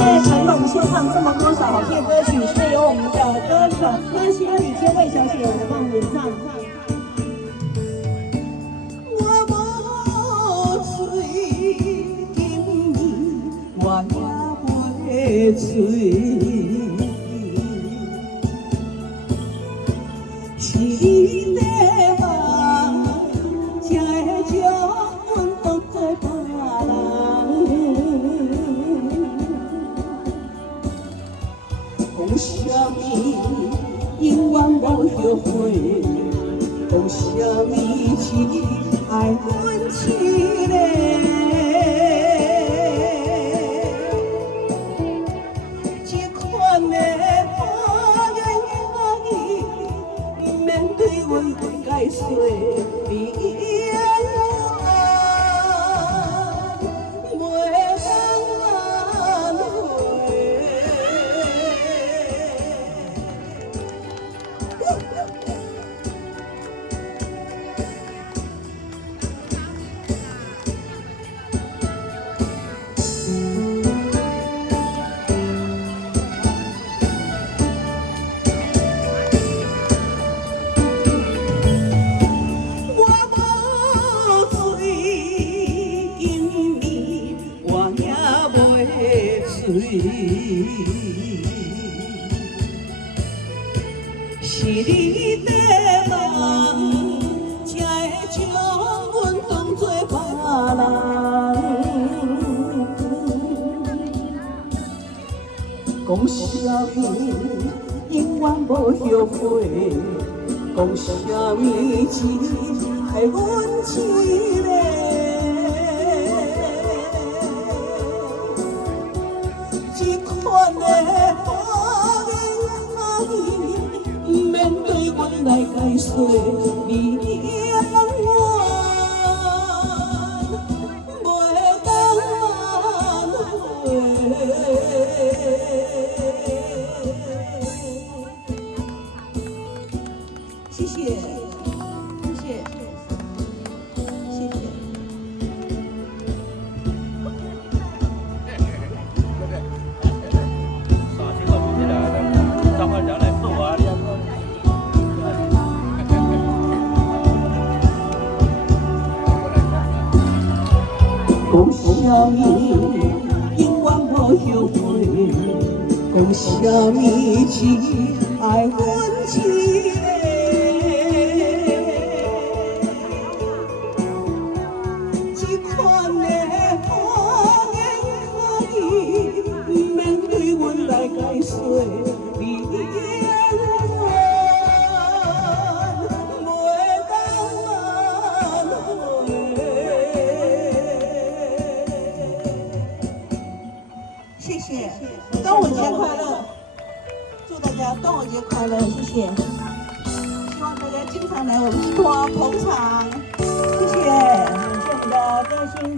谢陈龙献唱这么多首好听的歌曲，是由我们的歌手歌星李千惠小姐我帮演唱。我无嘴，今年我也袂嘴。 是你在梦，才会将阮当作别人。讲啥物永远无后悔，讲啥物只爱阮一个。这款的。 对阮该说你永远袂当挽回。是你在梦，才会将阮当作别人。讲啥物永远无后悔，讲啥物只爱阮一个。 这款的花言巧语，免对阮来解说，你永远袂当挽回。谢谢，谢谢，谢谢。 讲啥物永远无后悔，讲啥物只爱阮一个。这款的花言巧语，免对阮来解说，你永远。 谢谢，端午节快乐！祝大家端午节快乐，谢谢。希望大家经常来我们花捧场，谢谢，感谢我们的歌星。